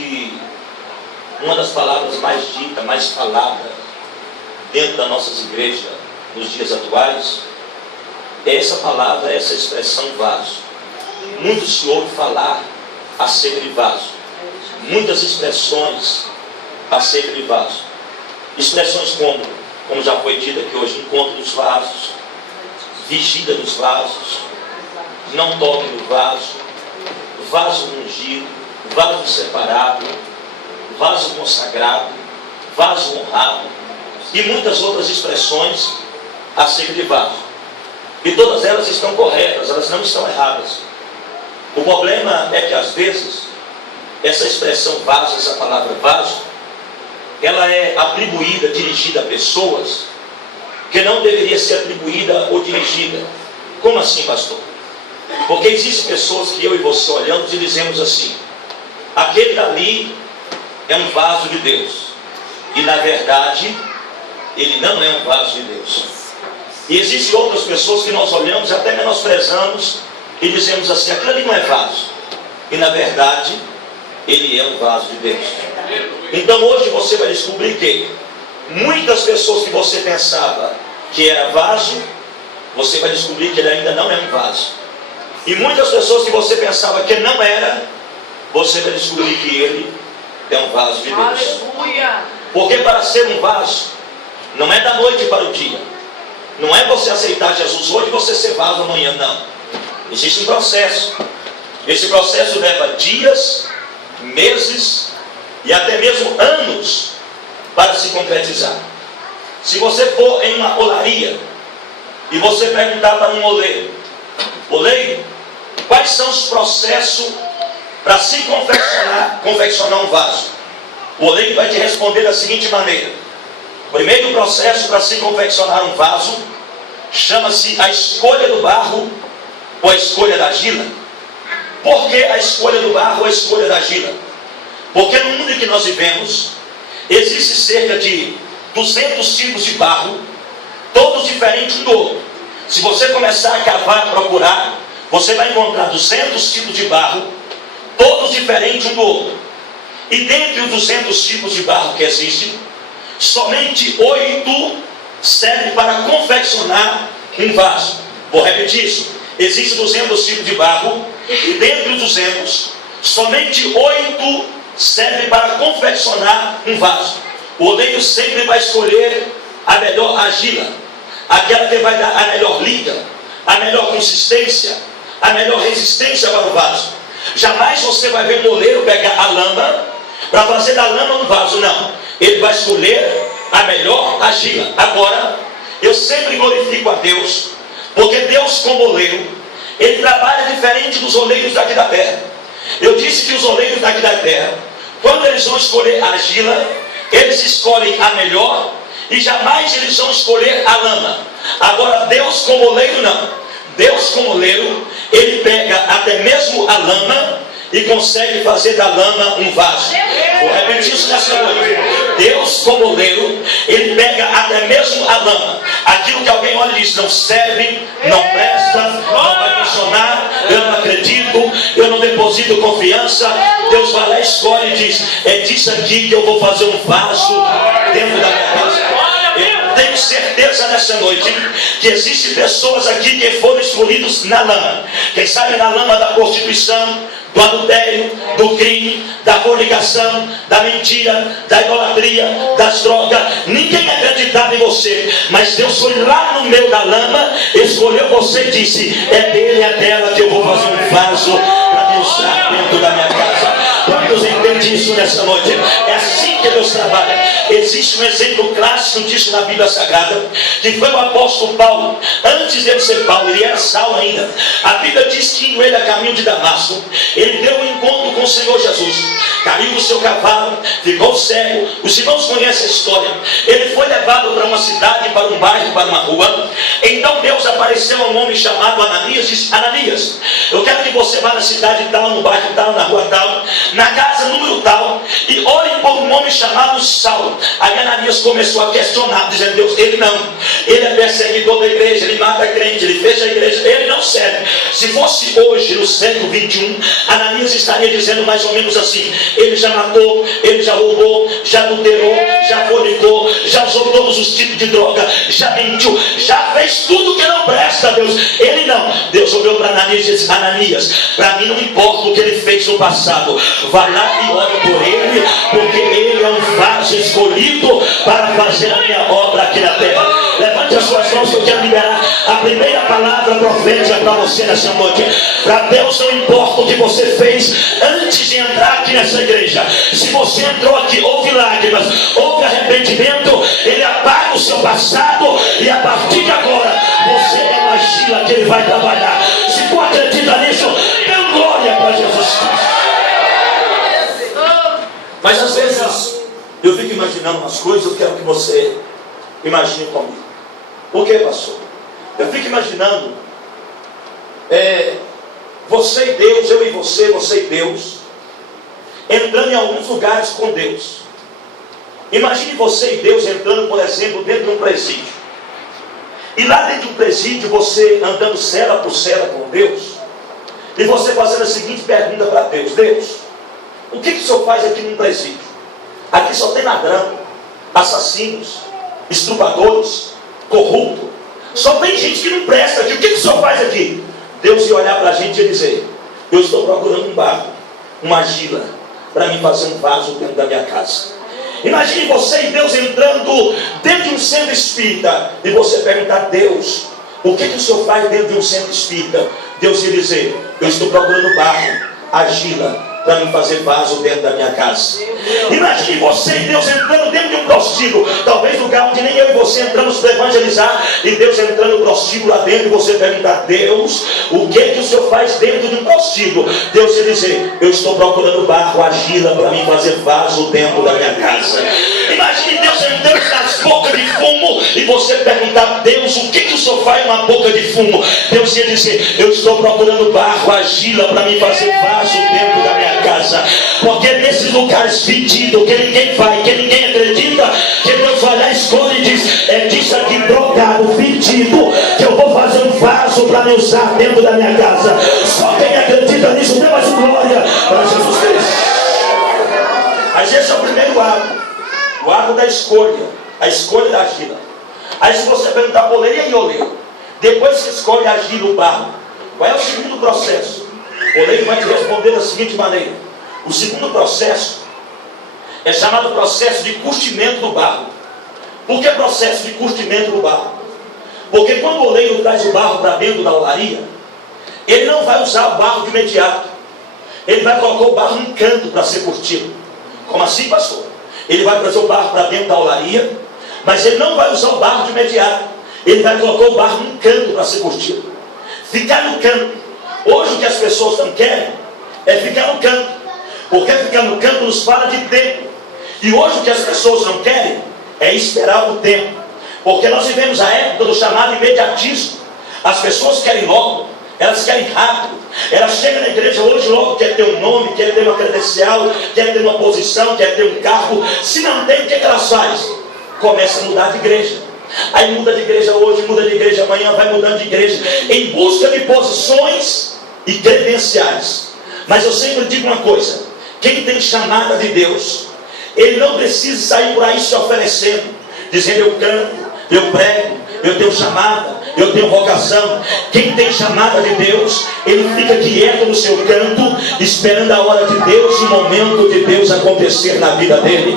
que uma das palavras mais ditas, mais faladas dentro das nossas igrejas nos dias atuais é essa palavra, essa expressão vaso. Muito se ouve falar acerca de vaso, muitas expressões acerca de vaso. Expressões como já foi dito aqui hoje, encontro dos vasos, vigília dos vasos, não toque no vaso, vaso ungido, vaso separado, vaso consagrado, vaso honrado e muitas outras expressões acerca de vaso. E todas elas estão corretas, elas não estão erradas. O problema é que às vezes essa expressão vaso, essa palavra vaso, ela é atribuída, dirigida a pessoas que não deveria ser atribuída ou dirigida. Como assim, pastor? Porque existem pessoas que eu e você olhamos e dizemos assim: aquele dali é um vaso de Deus, e na verdade ele não é um vaso de Deus. E existem outras pessoas que nós olhamos e até menosprezamos e dizemos assim: aquilo ali não é vaso, e na verdade ele é um vaso de Deus. Então hoje você vai descobrir que muitas pessoas que você pensava que era vaso, você vai descobrir que ele ainda não é um vaso. E muitas pessoas que você pensava que não era, você vai descobrir que ele é um vaso de Deus. Aleluia. Porque para ser um vaso, não é da noite para o dia. Não é você aceitar Jesus hoje e você ser vaso amanhã, não. Existe um processo. Esse processo leva dias, meses e até mesmo anos para se concretizar. Se você for em uma olaria e você perguntar para um oleiro: oleiro, quais são os processos para se confeccionar um vaso? O oleiro vai te responder da seguinte maneira: o primeiro processo para se confeccionar um vaso chama-se a escolha do barro ou a escolha da argila. Por que a escolha do barro ou a escolha da argila? Porque no mundo em que nós vivemos, existe cerca de 200 tipos de barro, todos diferentes um do outro. Se você começar a cavar, a procurar, você vai encontrar 200 tipos de barro, todos diferentes um do outro. E dentre os 200 tipos de barro que existem, somente 8 servem para confeccionar um vaso. Vou repetir isso: existem 200 tipos de barro, e dentre os 200, somente 8 servem para confeccionar um vaso. O oleiro sempre vai escolher a melhor argila, aquela que vai dar a melhor liga, a melhor consistência, a melhor resistência para o vaso. Jamais você vai ver um oleiro pegar a lama para fazer da lama um vaso, não. Ele vai escolher a melhor argila. Agora, eu sempre glorifico a Deus, porque Deus, como oleiro, ele trabalha diferente dos oleiros daqui da terra. Eu disse que os oleiros daqui da terra, quando eles vão escolher a argila, eles escolhem a melhor e jamais eles vão escolher a lama. Agora Deus, como oleiro, não. Deus, como oleiro, ele pega até mesmo a lama e consegue fazer da lama um vaso. Vou repetir isso nessa noite. Deus, como oleiro, ele pega até mesmo a lama, aquilo que alguém olha e diz: não serve, não presta, não vai funcionar, eu não acredito, eu não deposito confiança. Deus vai lá, escolhe e diz: é disso aqui que eu vou fazer um vaso dentro da minha casa. Eu tenho certeza nessa noite que existem pessoas aqui que foram escolhidos na lama. Quem sabe na lama da prostituição, do adultério, do crime, da fornicação, da mentira, da idolatria, das drogas. Ninguém acreditava em você, mas Deus foi lá no meio da lama, escolheu você e disse: é dele, é dela que eu vou fazer um vaso para me usar dentro da minha casa. Quantos entendem isso nessa noite? É assim que Deus trabalha. Existe um exemplo clássico disso na Bíblia Sagrada, que foi o apóstolo Paulo. Antes dele ser Paulo, ele era Saulo ainda. A Bíblia diz que indo ele a caminho de Damasco, ele deu um encontro com o Senhor Jesus. Caiu do seu cavalo, ficou cego. Os irmãos conhecem a história. Ele foi levado para uma cidade, para um bairro, para uma rua. Então Deus apareceu a um homem chamado Ananias e disse: Ananias, eu quero que você vá na cidade tal, no bairro tal, na rua tal, na casa número tal, e ore por um homem chamado Saulo. Aí Ananias começou a questionar, dizendo: Deus, ele não. ele é perseguidor da igreja, ele mata a crente, ele fecha a igreja, ele não serve. Se fosse hoje, no século 21, Ananias estaria dizendo mais ou menos assim: ele já matou, ele já roubou, já adulterou, já fornicou, já usou todos os tipos de droga, já mentiu, já fez tudo que não presta a Deus. Ele não. Deus olhou para Ananias e disse: Ananias, para mim não importa o que ele fez no passado, vai lá e ore por ele, porque ele é um vaso escolhido para fazer a minha obra aqui na terra. Levante as suas mãos que eu quero liberar a primeira palavra profética para você nessa noite. Para Deus não importa o que você fez antes de entrar aqui nessa igreja. Se você entrou aqui, houve lágrimas, houve arrependimento, ele apaga o seu passado e a partir de agora você é uma argila que ele vai trabalhar. Se tu acredita nisso, dê glória para Jesus Cristo. Mas às vezes eu fico imaginando umas coisas, eu quero que você imagine comigo. Por que, pastor? Eu fico imaginando você e Deus, eu e você e Deus, entrando em alguns lugares com Deus. Imagine você e Deus entrando, por exemplo, dentro de um presídio. E lá dentro de um presídio, você andando cela por cela com Deus, e você fazendo a seguinte pergunta para Deus: Deus, o que o Senhor faz aqui num presídio? Aqui só tem ladrão, assassinos, estupradores, corrupto. Só tem gente que não presta aqui. O que o Senhor faz aqui? Deus ia olhar para a gente e dizer: eu estou procurando um barro, uma argila, para mim fazer um vaso dentro da minha casa. Imagine você e Deus entrando dentro de um centro espírita, e você perguntar: Deus, o que o Senhor faz dentro de um centro espírita? Deus ia dizer: eu estou procurando barro, argila, para me fazer vaso dentro da minha casa. Imagine você e Deus entrando dentro de um prostíbulo, talvez lugar onde nem eu e você entramos para evangelizar, e Deus entrando no prostíbulo lá dentro, e você perguntar: Deus, o que o Senhor faz dentro de um prostíbulo? Deus ia dizer: eu estou procurando barro, argila, para mim fazer vaso dentro da minha casa. Imagine Deus entrando nas bocas de fumo, e você perguntar: Deus, o que o Senhor faz numa boca de fumo? Deus ia dizer: eu estou procurando barro, argila, para mim fazer vaso dentro da minha casa. Porque nesses lugares fedidos, que ninguém vai, que ninguém acredita, que Deus vai lá e escolhe e diz: é disso aqui drogado, fedido, que eu vou fazer um vaso para me usar dentro da minha casa. Só quem acredita nisso, dê mais glória para Jesus Cristo. Mas esse é o primeiro ato, o ato da escolha, a escolha da argila. Aí se você perguntar para o oleiro: e aí, oleiro, depois que escolhe a argila, o barro, qual é o segundo processo? O oleiro vai te responder da seguinte maneira: o segundo processo é chamado processo de curtimento do barro. Por que processo de curtimento do barro? Porque quando o oleiro traz o barro para dentro da olaria, ele não vai usar o barro de imediato. Ele vai colocar o barro num canto para ser curtido. Como assim, pastor? Ele vai trazer o barro para dentro da olaria, mas ele não vai usar o barro de imediato. Ele vai colocar o barro num canto para ser curtido. Ficar no canto. Hoje o que as pessoas não querem é ficar no canto, porque ficar no canto nos fala de tempo. E hoje o que as pessoas não querem é esperar o tempo, porque nós vivemos a época do chamado imediatismo. As pessoas querem logo, elas querem rápido. Elas chegam na igreja hoje logo, quer ter um nome, quer ter uma credencial, quer ter uma posição, quer ter um cargo. Se não tem, o que elas fazem? Começa a mudar de igreja. Aí muda de igreja hoje, muda de igreja amanhã, vai mudando de igreja, em busca de posições e credenciais. Mas eu sempre digo uma coisa: quem tem chamada de Deus, ele não precisa sair por aí se oferecendo, dizendo: eu canto, eu prego, eu tenho chamada, eu tenho vocação. Quem tem chamada de Deus, ele fica quieto no seu canto, esperando a hora de Deus e o momento de Deus acontecer na vida dele.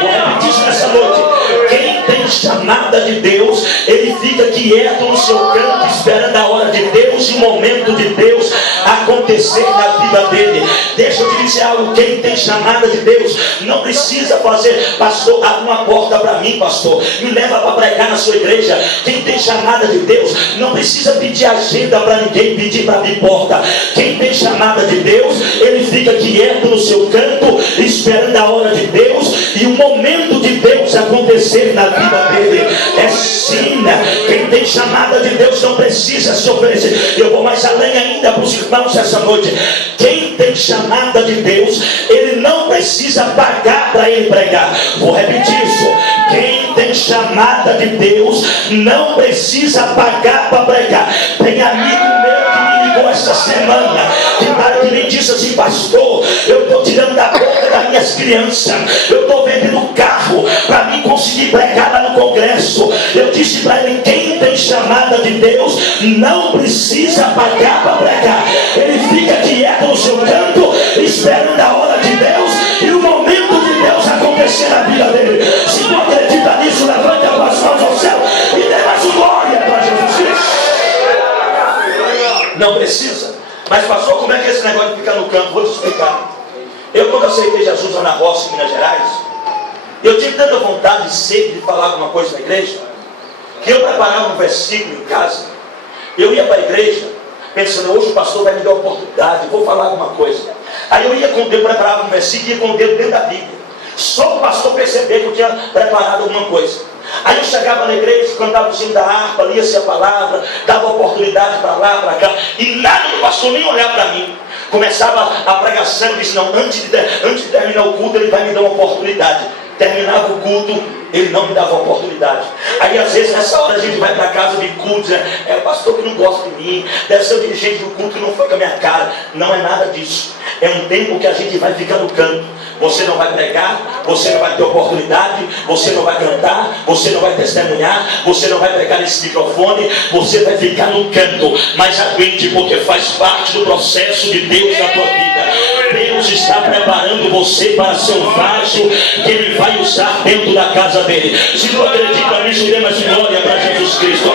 Vou repetir isso nessa noite: quem tem chamada de Deus, ele fica quieto no seu canto, esperando a hora de Deus e o momento de Deus acontecer na vida dele. Deixa eu te dizer algo: quem tem chamada de Deus não precisa fazer: pastor, abre uma porta para mim, pastor, me leva para pregar na sua igreja. Quem tem chamada de Deus não precisa pedir agenda para ninguém, pedir para abrir porta. Quem tem chamada de Deus, ele fica quieto no seu canto, esperando a hora de Deus e o momento de Deus acontecer na vida dele. É sim, né? Quem tem chamada de Deus não precisa se oferecer. Eu vou mais além ainda para os irmãos essa noite: quem tem chamada de Deus, ele não precisa pagar para ele pregar. Vou repetir isso: quem tem chamada de Deus não precisa pagar para pregar. Tem amigo meu que me ligou esta semana, que me disse assim: pastor, eu estou tirando da boca das minhas crianças, eu estou vendendo carro para mim conseguir pregar lá no congresso. Eu disse para ele: quem tem chamada de Deus não precisa pagar para pregar. Ele fica quieto no seu canto, esperando a hora de Deus e o momento de Deus acontecer na vida dele. Se tu acredita nisso, levanta as mãos ao céu e dê mais um glória para Jesus Cristo. Não precisa. Mas pastor, como é que é esse negócio de ficar no campo? Vou te explicar. Eu, quando aceitei Jesus lá na roça, em Minas Gerais, eu tive tanta vontade e sede de falar alguma coisa na igreja, que eu preparava um versículo em casa. Eu ia para a igreja pensando: hoje o pastor vai me dar oportunidade, vou falar alguma coisa. Aí eu ia com Deus, preparava um versículo e ia com Deus dentro da Bíblia, só o pastor perceber que eu tinha preparado alguma coisa. Aí eu chegava na igreja, cantava o hino da harpa, lia-se a palavra, dava oportunidade para lá, para cá, e nada do pastor nem olhar para mim. Começava a pregação e disse: não, antes de terminar o culto ele vai me dar uma oportunidade. Terminava o culto, ele não me dava oportunidade. Aí às vezes nessa hora a gente vai para casa de culto, é o pastor que não gosta de mim, deve ser o dirigente do culto que não foi com a minha cara. Não é nada disso. É um tempo que a gente vai ficar no canto. Você não vai pregar, você não vai ter oportunidade, você não vai cantar, você não vai testemunhar, você não vai pregar nesse microfone, você vai ficar no canto. Mas aguente, porque faz parte do processo de Deus na tua vida. Deus está preparando você para ser um vaso que Ele vai usar dentro da casa dele. Se tu acredita nisso, dê mais glória para Jesus Cristo.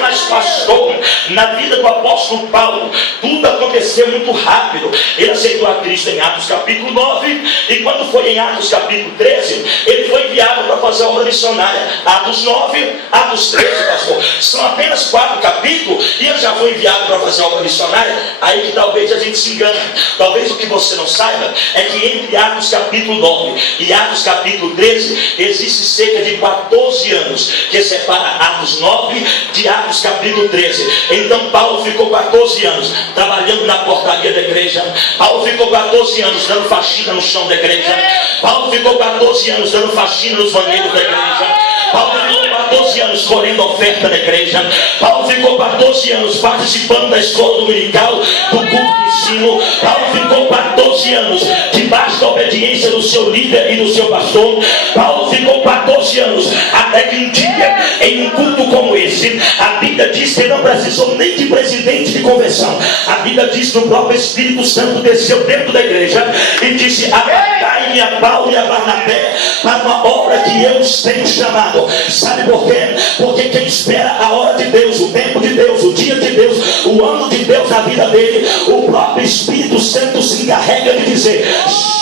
Mas pastor, na vida do apóstolo Paulo, tudo aconteceu muito rápido. Ele aceitou a Cristo em Atos capítulo 9, e quando foi em Atos capítulo 13, ele foi enviado para fazer a obra missionária. Atos 9, Atos 13, pastor, são apenas 4 capítulos, e ele já foi enviado para fazer a obra missionária. Aí que talvez a gente se engane. Talvez o que você não saiba é que entre Atos capítulo 9 e Atos capítulo 13, existe cerca de 14 anos que separa Atos 9 de Atos capítulo 13. Então Paulo ficou 14 anos trabalhando na portaria da igreja. Paulo ficou 14 anos dando faxina no chão da igreja. Paulo ficou 14 anos dando faxina nos banheiros da igreja. Paulo ficou 14 anos colhendo oferta da igreja. Paulo ficou 14 anos participando da escola dominical, do culto de ensino. Paulo ficou 14 anos debaixo da obediência do seu líder e do seu pastor. Paulo ficou 14 anos até que um dia, em um culto como esse, a Bíblia diz que ele não precisou nem de presidente de convenção. A Bíblia diz que o próprio Espírito Santo desceu dentro da igreja e disse: apartai-me a Paulo e a Barnabé para uma obra que eu os tenho chamado. Sabe por quê? Porque quem espera a hora de Deus, o tempo de Deus, o dia de Deus, o ano de Deus na vida dele, o próprio Espírito Santo se encarrega de dizer: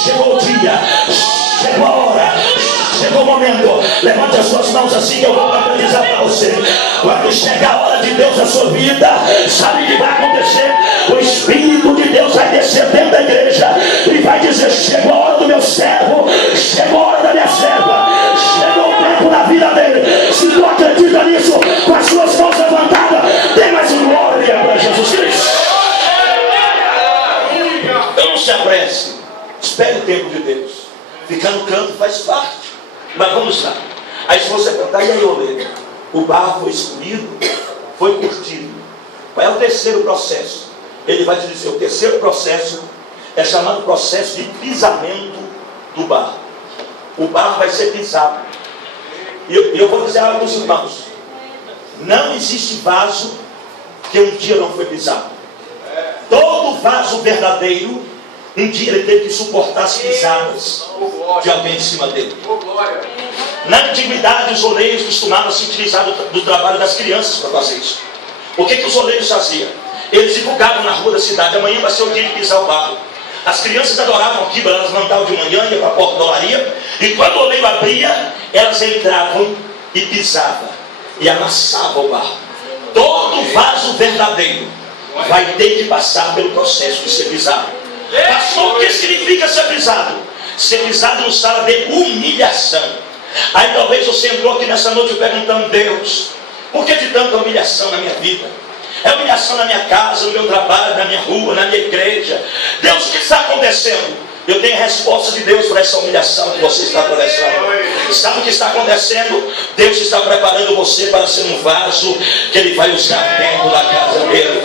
chegou o dia, chegou a hora, chegou o momento. Levante as suas mãos assim, eu vou profetizar para você. Quando chegar a hora de Deus na sua vida, sabe o que vai acontecer? O Espírito de Deus vai descer dentro da igreja e vai dizer: chegou a hora do meu servo, chegou a hora da minha serva, chegou o tempo da vida dele. Se tu acredita nisso, com as suas mãos levantadas, dê mais um glória para Jesus Cristo. Então não se apresse, espere o tempo de Deus. Ficar no canto faz parte. Mas vamos lá. Aí se você perguntar: e aí, Oleiro? O barro foi escolhido, foi curtido. Qual é o terceiro processo? Ele vai te dizer: o terceiro processo é chamado processo de pisamento do barro. O barro vai ser pisado. E eu vou dizer algo aos irmãos: não existe vaso que um dia não foi pisado. Todo vaso verdadeiro, um dia ele teve que suportar as pisadas de alguém em cima dele. Na antiguidade, os oleiros costumavam se utilizar do trabalho das crianças para fazer isso. O que os oleiros faziam? Eles divulgavam na rua da cidade: amanhã vai ser o dia de pisar o barro. As crianças adoravam aquilo, elas levantavam de manhã, iam para a porta da olaria, e quando o oleiro abria, elas entravam e pisavam, e amassavam o barro. Todo vaso verdadeiro vai ter que passar pelo processo de ser pisado. Pastor, o que significa ser pisado? Ser pisado no sala de humilhação. Aí talvez você entrou aqui nessa noite perguntando: Deus, por que de tanta humilhação na minha vida? É humilhação na minha casa, no meu trabalho, na minha rua, na minha igreja. Deus, o que está acontecendo? Eu tenho a resposta de Deus para essa humilhação que você está atravessando. Sabe o que está acontecendo? Deus está preparando você para ser um vaso que Ele vai usar dentro da casa dele.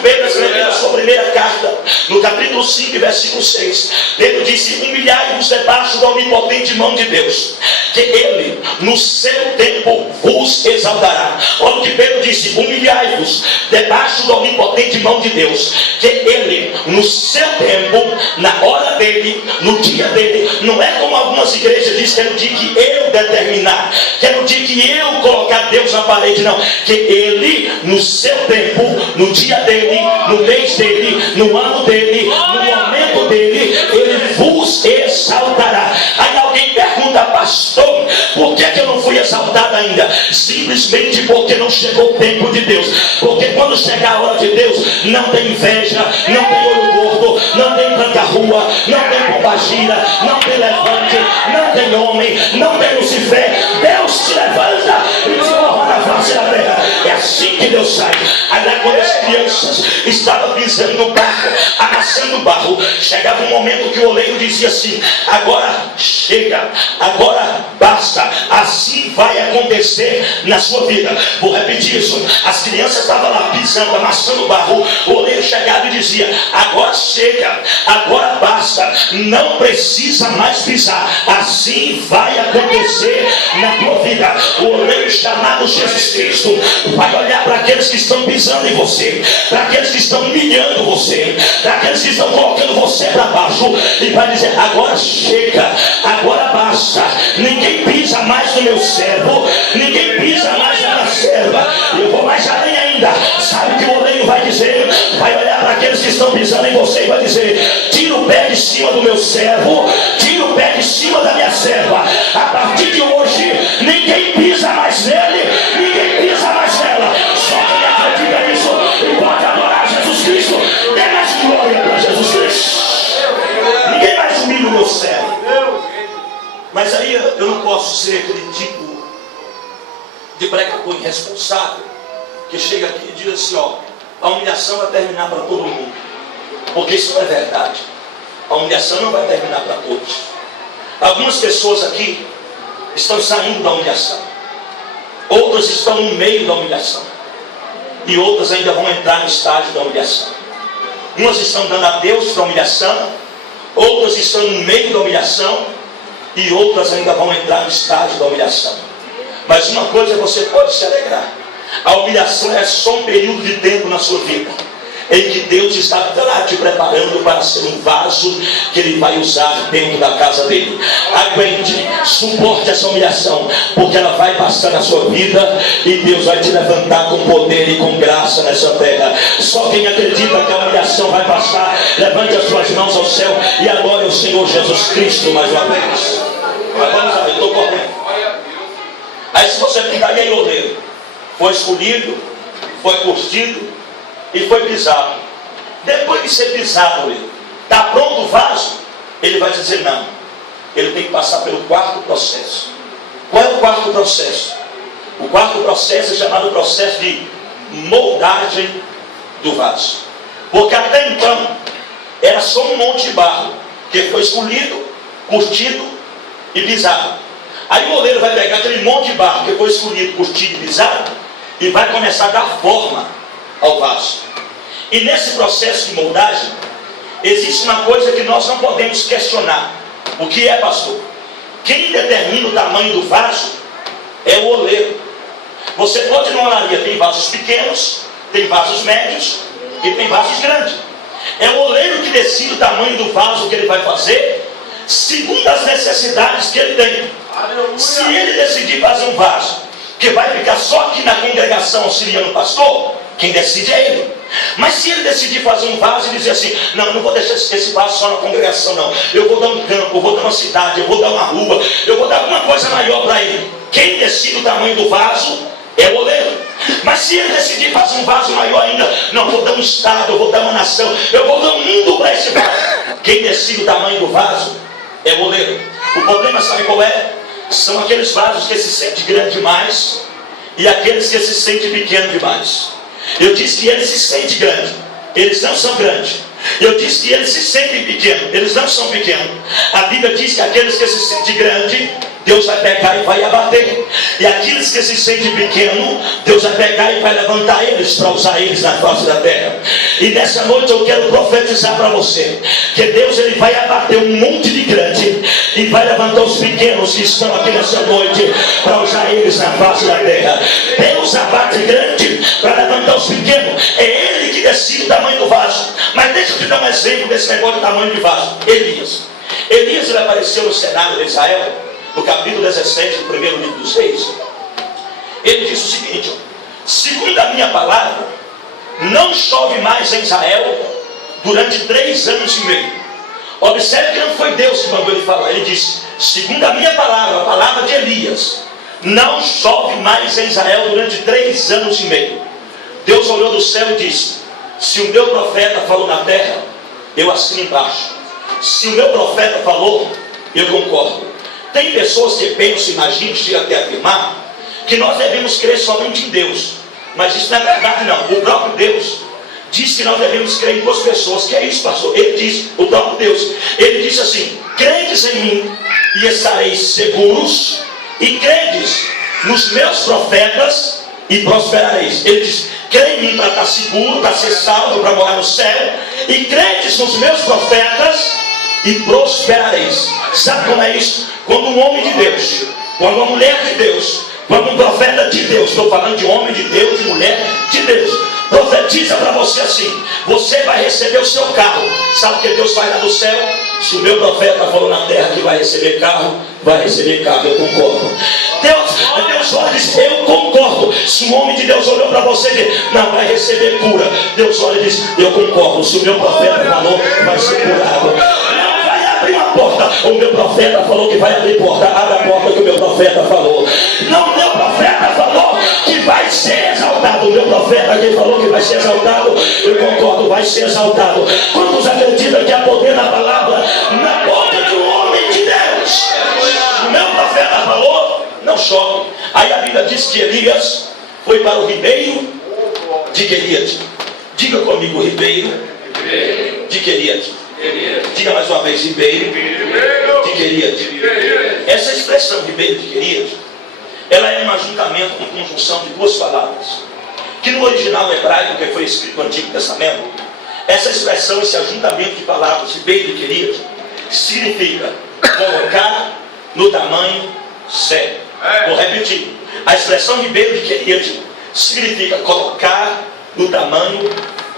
Pedro escrevendo a sua primeira carta, no capítulo 5, versículo 6, Pedro disse: humilhai-vos debaixo da onipotente mão de Deus, que Ele no seu tempo vos exaltará. Olha o que Pedro disse: humilhai-vos debaixo da onipotente mão de Deus, que Ele no seu tempo, na hora dele, no dia dele. Não é como algumas igrejas dizem que é no dia que eu determinar, que é no dia que eu colocar Deus na parede. Não, que Ele no seu tempo, no dia dele, no mês dele, no ano dele, no momento dele, Ele vos exaltará. Aí alguém pergunta: pastor, por que eu não fui exaltado ainda? Simplesmente porque não chegou o tempo de Deus. Porque quando chegar a hora de Deus, não tem inveja, não tem olho gordo, não tem branca rua, não tem pombagira, não tem levante, não tem homem, não tem Lucifer. Deus te levanta e te honra na face da terra. É assim que Deus sai. Aí quando as crianças estavam pisando no barro, amassando barro, chegava um momento que o oleiro dizia assim: agora chega, agora basta. Assim vai acontecer na sua vida. Vou repetir isso. As crianças estavam lá pisando, amassando barro. O oleiro chegava e dizia: agora chega, agora basta, não precisa mais pisar. Assim vai acontecer na tua vida. O oleiro chamado Jesus Cristo vai olhar para aqueles que estão pisando em você, para aqueles que estão humilhando você, para aqueles que estão colocando você para baixo, e vai dizer: agora chega, agora basta. Ninguém pisa mais no meu servo, ninguém pisa mais na minha serva. Eu vou mais além ainda. Sabe o que o oleiro vai dizer? Vai olhar para aqueles que estão pisando em você e vai dizer: tira o pé de cima do meu servo, tira o pé de cima da minha serva. A partir de hoje, ninguém pisa mais nele, ninguém pisa mais nela. Só quem acredita nisso e pode adorar Jesus Cristo, dê mais glória para Jesus Cristo. Ninguém mais humilha o meu servo. Mas aí eu não posso ser aquele tipo de pregador irresponsável que chega aqui e diz assim: ó, a humilhação vai terminar para todo mundo. Porque isso não é verdade. A humilhação não vai terminar para todos. Algumas pessoas aqui estão saindo da humilhação, outras estão no meio da humilhação, e outras ainda vão entrar no estágio da humilhação. Umas estão dando adeus para a humilhação, outras estão no meio da humilhação, e outras ainda vão entrar no estágio da humilhação. Mas uma coisa você pode se alegrar: a humilhação é só um período de tempo na sua vida, em que Deus está lá te preparando para ser um vaso que Ele vai usar dentro da casa dele. Aguente, suporte essa humilhação, porque ela vai passar na sua vida e Deus vai te levantar com poder e com graça nessa terra. Só quem acredita que a humilhação vai passar, levante as suas mãos ao céu e adore o Senhor Jesus Cristo mais uma vez. Mas vamos lá, eu estou correndo. Aí se você ficar aí, oleiro, foi escolhido, foi curtido e foi pisado. Depois de ser pisado, está pronto o vaso? Ele vai dizer: não, ele tem que passar pelo quarto processo. Qual é o quarto processo? O quarto processo é chamado processo de moldagem do vaso. Porque até então era só um monte de barro que foi escolhido, curtido e pisado. Aí o oleiro vai pegar aquele monte de barro que foi escolhido, curtido e pisado e vai começar a dar forma ao vaso. E nesse processo de moldagem existe uma coisa que nós não podemos questionar. O que é, pastor? Quem determina o tamanho do vaso é o oleiro. Você pode ir numa olaria, tem vasos pequenos, tem vasos médios e tem vasos grandes. É o oleiro que decide o tamanho do vaso que ele vai fazer segundo as necessidades que ele tem. Se ele decidir fazer um vaso que vai ficar só aqui na congregação auxiliando o pastor, quem decide é ele. Mas se ele decidir fazer um vaso e dizer assim: não, eu não vou deixar esse vaso só na congregação, não, eu vou dar um campo, eu vou dar uma cidade, eu vou dar uma rua, eu vou dar alguma coisa maior para ele, quem decide o tamanho do vaso é o oleiro. Mas se ele decidir fazer um vaso maior ainda, não, eu vou dar um estado, eu vou dar uma nação, eu vou dar um mundo para esse vaso, quem decide o tamanho do vaso é o oleiro. O problema, sabe qual é? São aqueles vasos que se sentem grande demais e aqueles que se sentem pequeno demais. Eu disse que eles se sentem grandes, eles não são grandes. Eu disse que eles se sentem pequenos. Eles não são pequenos. A Bíblia diz que aqueles que se sentem grandes, Deus vai pegar e vai abater. E aqueles que se sentem pequenos, Deus vai pegar e vai levantar eles para usar eles na face da terra. E nessa noite eu quero profetizar para você que Deus ele vai abater um monte de grande e vai levantar os pequenos que estão aqui nessa noite para usar eles na face da terra. Deus abate grande para levantar os pequenos. É Ele que decide o tamanho do vaso. Mas deixa eu te dar um exemplo desse negócio de tamanho de vaso. Elias ele apareceu no cenário de Israel, no capítulo 17 do primeiro livro dos Reis. Ele disse o seguinte: segundo a minha palavra, não chove mais em Israel durante 3 anos e meio. Observe que não foi Deus que mandou ele falar. Ele disse, segundo a minha palavra, a palavra de Elias, não chove mais em Israel durante 3 anos e meio. Deus olhou do céu e disse: se o meu profeta falou na terra, eu assino embaixo. Se o meu profeta falou, eu concordo. Tem pessoas que pensam, imaginam, chegam até a afirmar que nós devemos crer somente em Deus. Mas isso não é verdade não. O próprio Deus diz que nós devemos crer em 2 pessoas. Que é isso, pastor? Ele diz, o próprio Deus, ele disse assim: credes em mim e estareis seguros, e credes nos meus profetas e prosperareis. Ele diz: crê em mim para estar seguro, para ser salvo, para morar no céu, e credes nos meus profetas e prosperareis. Sabe como é isso? Quando um homem de Deus, quando uma mulher de Deus, quando um profeta de Deus, estou falando de homem de Deus, de mulher de Deus, profetiza para você assim: você vai receber o seu carro. Sabe o que Deus faz lá do céu? Se o meu profeta falou na terra que vai receber carro, vai receber carro. Eu concordo. Deus olha e diz: eu concordo. Se um homem de Deus olhou para você e diz: não, vai receber cura. Deus olha e diz: eu concordo. Se o meu profeta falou, vai ser curado. Abrir uma porta, o meu profeta falou que vai abrir porta. Abre a porta que o meu profeta falou. Não, o meu profeta falou que vai ser exaltado. O meu profeta que falou que vai ser exaltado, eu concordo, vai ser exaltado. Quantos acreditam que há poder na palavra, na boca de um homem de Deus? O meu profeta falou, não chove. Aí a Bíblia diz que Elias foi para o ribeiro de Queriate. Diga comigo, ribeiro de Queriate. Diga mais uma vez, ribeiro de Queriate. Essa expressão ribeiro de Queriate, ela é um ajuntamento, uma conjunção de 2 palavras, que no original hebraico, que foi escrito no Antigo Testamento, essa expressão, esse ajuntamento de palavras, ribeiro de Queriate, significa colocar no tamanho certo. Vou repetir: a expressão ribeiro de Queriate significa colocar no tamanho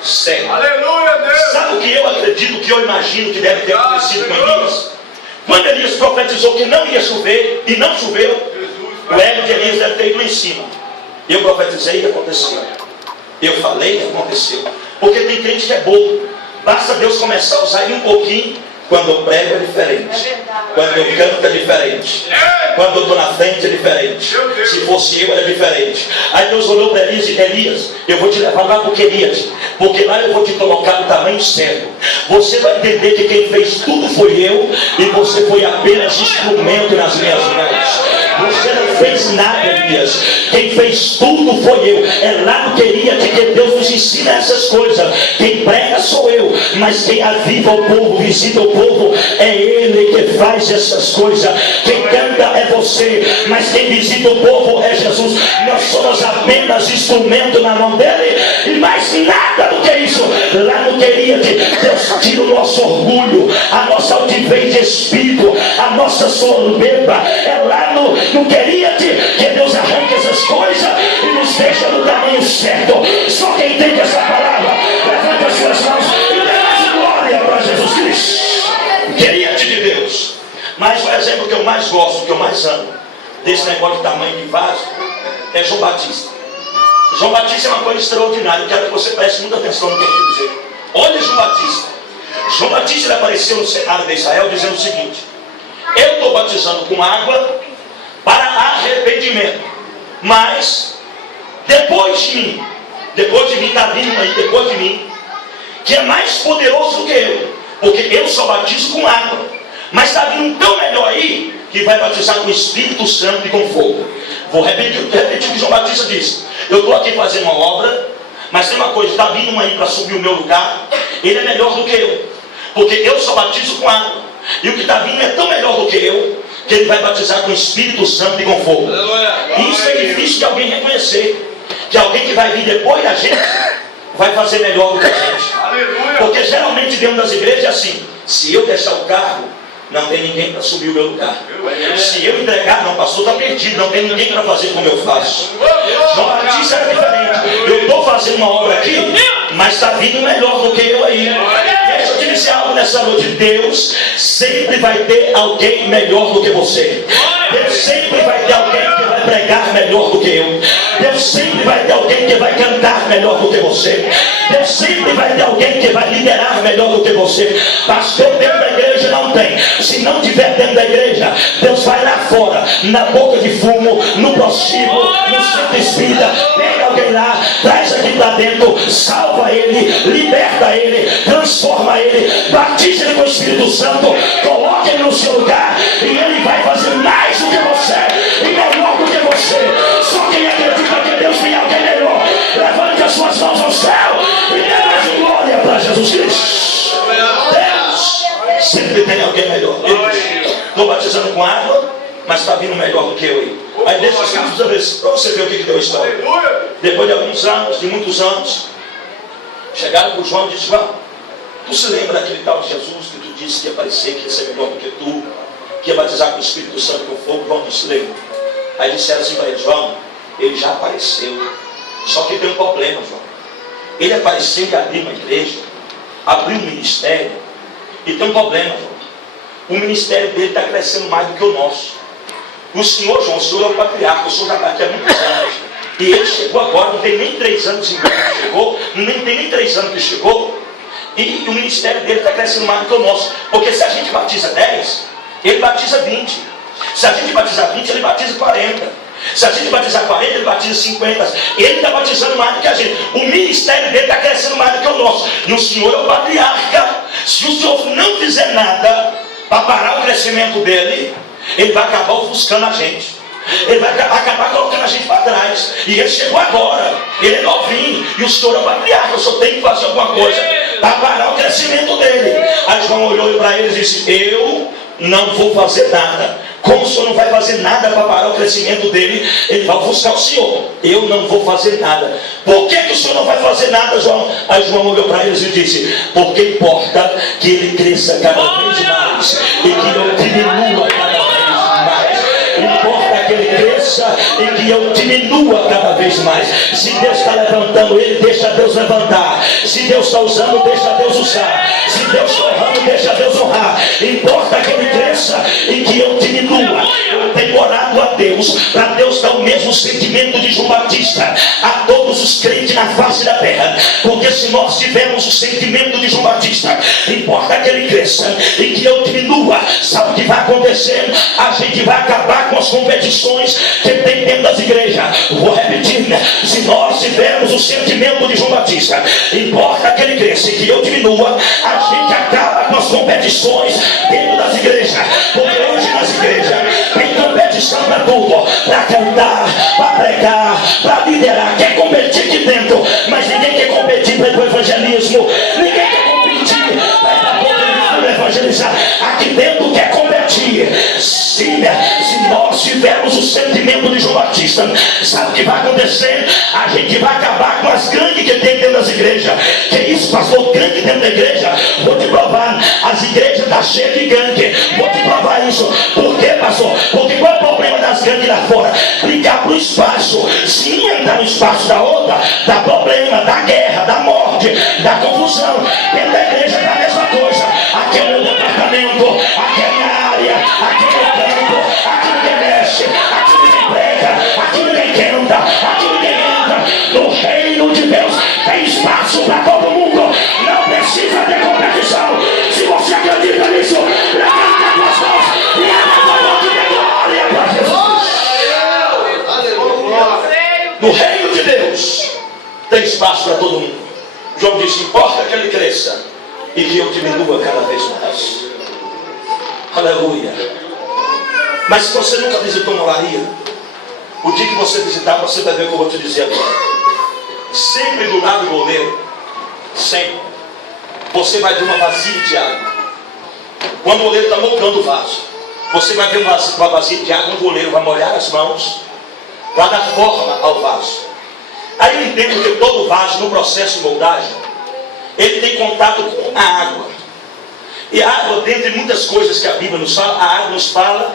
certo. Aleluia, Deus. Sabe o que eu acredito, o que eu imagino que deve ter acontecido com Elias? Quando Elias profetizou que não ia chover e não choveu, o ego de Elias deve ter ido lá em cima. Eu profetizei e aconteceu. Eu falei e aconteceu. Porque tem crente que é bobo. Basta Deus começar a usar ele um pouquinho. Quando eu prego é diferente. Quando eu canto é diferente. Quando eu estou na frente é diferente. Se fosse eu era diferente. Aí Deus olhou para Elias e disse: Elias, eu vou te levar lá para o Queriate, porque lá eu vou te colocar no tamanho certo. Você vai entender que quem fez tudo foi eu, e você foi apenas instrumento nas minhas mãos. Você não fez nada, Elias. Quem fez tudo foi eu. É lá no Queriate que Deus nos ensina essas coisas. Quem prega sou eu, mas quem aviva o povo, visita o povo, é Ele que faz essas coisas. Quem canta é você, mas quem visita o povo é Jesus. Nós somos apenas instrumento na mão dele, e mais nada do que isso. Lá no Queriate, Deus tira o nosso orgulho, a nossa altivez de espírito, a nossa soberba. É lá no Queriate que Deus arranca essas coisas e nos deixa no tamanho certo. Só quem tem essa palavra, levanta as suas mãos e dê glória para Jesus Cristo. Queriate de Deus. Mas o exemplo que eu mais gosto, que eu mais amo desse negócio de tamanho de vaso, é João Batista. João Batista é uma coisa extraordinária. Eu quero que você preste muita atenção no que eu quero dizer. Olha João Batista. João Batista ele apareceu no cenário de Israel dizendo o seguinte: eu estou batizando com água para arrependimento, mas depois de mim está vindo aí, depois de mim, que é mais poderoso do que eu, porque eu só batizo com água, mas está vindo um tão melhor aí, que vai batizar com o Espírito Santo e com fogo. Vou repetir o que João Batista disse: eu estou aqui fazendo uma obra, mas tem uma coisa, está vindo um aí para subir o meu lugar, ele é melhor do que eu. Porque eu só batizo com água. E o que está vindo é tão melhor do que eu, que ele vai batizar com o Espírito Santo e com fogo. Isso é difícil de alguém reconhecer. Que alguém que vai vir depois da gente vai fazer melhor do que a gente. Porque geralmente dentro das igrejas é assim: se eu deixar o carro, não tem ninguém para subir o meu lugar. Se eu entregar, não, pastor, está perdido, não tem ninguém para fazer como eu faço. João Batista era diferente. Eu estou fazendo uma obra aqui, mas está vindo melhor do que eu aí. Deixa eu te dizer algo nessa noite: Deus sempre vai ter alguém melhor do que você. Deus sempre vai ter alguém que vai pregar melhor do que eu. Deus sempre vai ter alguém que vai cantar melhor do que você. Deus sempre vai ter alguém que vai liderar melhor do que você. Pastor, dentro da igreja não tem. Se não tiver dentro da igreja, Deus vai lá fora, na boca de fumo, no prostíbulo, no centro espírita. Pega alguém lá, traz aqui para dentro, salva ele, liberta ele, transforma ele, batiza ele com o Espírito Santo, coloca ele no seu lugar e ele vai fazer mais do que você e melhor do que você. Só quem acredita que Deus tem alguém melhor, levante as suas mãos ao céu e dê mais glória para Jesus Cristo. Deus sempre tem alguém melhor. Estou batizando com água, mas está vindo melhor do que eu aí. Aí deixa os filhos para você ver o que deu a história. Depois de alguns anos, de muitos anos, chegaram para o João e disseram: João, tu se lembra daquele tal de Jesus que tu disse que ia aparecer, que ia ser melhor do que tu, que ia batizar com o Espírito Santo e com fogo? João disse: lembra. Aí disseram assim para ele: João, ele já apareceu, só que tem um problema, João. Ele apareceu e abriu uma igreja, abriu um ministério, e tem um problema, João. O ministério dele está crescendo mais do que o nosso. O senhor, João, o senhor é o patriarca, o senhor já está aqui há muitos anos. E ele chegou agora, não tem nem 3 anos que chegou, nem tem nem 3 anos que chegou. E o ministério dele está crescendo mais do que o nosso. Porque se a gente batiza 10, ele batiza 20. Se a gente batizar 20, ele batiza 40. Se a gente batizar 40, ele batiza 50. Ele está batizando mais do que a gente. O ministério dele está crescendo mais do que o nosso. E o senhor é o patriarca. Se o senhor não fizer nada para parar o crescimento dele, ele vai acabar ofuscando a gente. Ele vai acabar colocando a gente para trás. E ele chegou agora, ele é novinho, e o senhor é o patriarca. O senhor tem que fazer alguma coisa para parar o crescimento dele. Aí João olhou para eles e disse: eu não vou fazer nada. Como o senhor não vai fazer nada para parar o crescimento dele, ele vai ofuscar o senhor. Eu não vou fazer nada. Por que o senhor não vai fazer nada, João? Aí João olhou para eles e disse: porque importa que ele cresça cada vez mais e que eu diminua cada vez mais. Importa que ele cresça e que eu diminua cada vez mais. Se Deus está levantando ele, deixa Deus levantar. Se Deus está usando, deixa Deus usar. Se Deus está honrando, deixa Deus honrar. Importa que ele cresça e que eu diminua. Eu tenho orado a Deus, para Deus dar o mesmo sentimento de João Batista a todos os crentes na face da terra. Porque se nós tivermos o sentimento de João Batista, importa que ele cresça e que eu diminua. Sabe o que vai acontecer? A gente vai acabar com as competições que tem dentro das igrejas. Vou repetir: se nós tivermos o sentimento de João Batista, importa que ele cresça e que eu diminua, a gente acaba com as competições dentro das igrejas. Porque hoje nas igrejas tem competição para tudo, para cantar, para pregar, para liderar. Quer competir aqui dentro, mas ninguém quer competir para o evangelismo. Ninguém quer competir para evangelizar. Aqui dentro quer competir. Se nós tivermos o sentimento de João Batista, sabe o que vai acontecer? A gente vai acabar com as gangues que tem dentro das igrejas. Que isso, pastor? Gangue dentro da igreja? Vou te provar. As igrejas estão cheias de gangue. Vou te provar isso. Por quê, pastor? Porque qual é o problema das gangues lá fora? Brigar pro espaço. Se entrar no espaço da outra, dá problema, dá guerra, dá morte, dá confusão. Dentro da igreja dá a mesma coisa. Aqui é o meu departamento, aqui é a minha área, aqui é o meu campo, aqui ninguém mexe, aqui ninguém prega, aqui ninguém canta, aqui ninguém entra. No reino de Deus tem espaço para todo mundo. Não precisa ter competição. Se você acredita nisso, levanta as suas mãos e abra a boca e dê glória para Jesus. No reino de Deus tem espaço para todo mundo. João disse: importa que ele cresça e que eu diminua cada vez mais. Aleluia. Mas se você nunca visitou uma olaria, o dia que você visitar, você vai ver o que eu vou te dizer agora. Sempre do lado do goleiro, sempre, você vai ver uma vasilha de água. Quando o oleiro está moldando o vaso, você vai ver uma vasilha de água, onde o oleiro vai molhar as mãos para dar forma ao vaso. Aí eu entendo que todo vaso, no processo de moldagem, ele tem contato com a água. E a água, dentre muitas coisas que a Bíblia nos fala, a água nos fala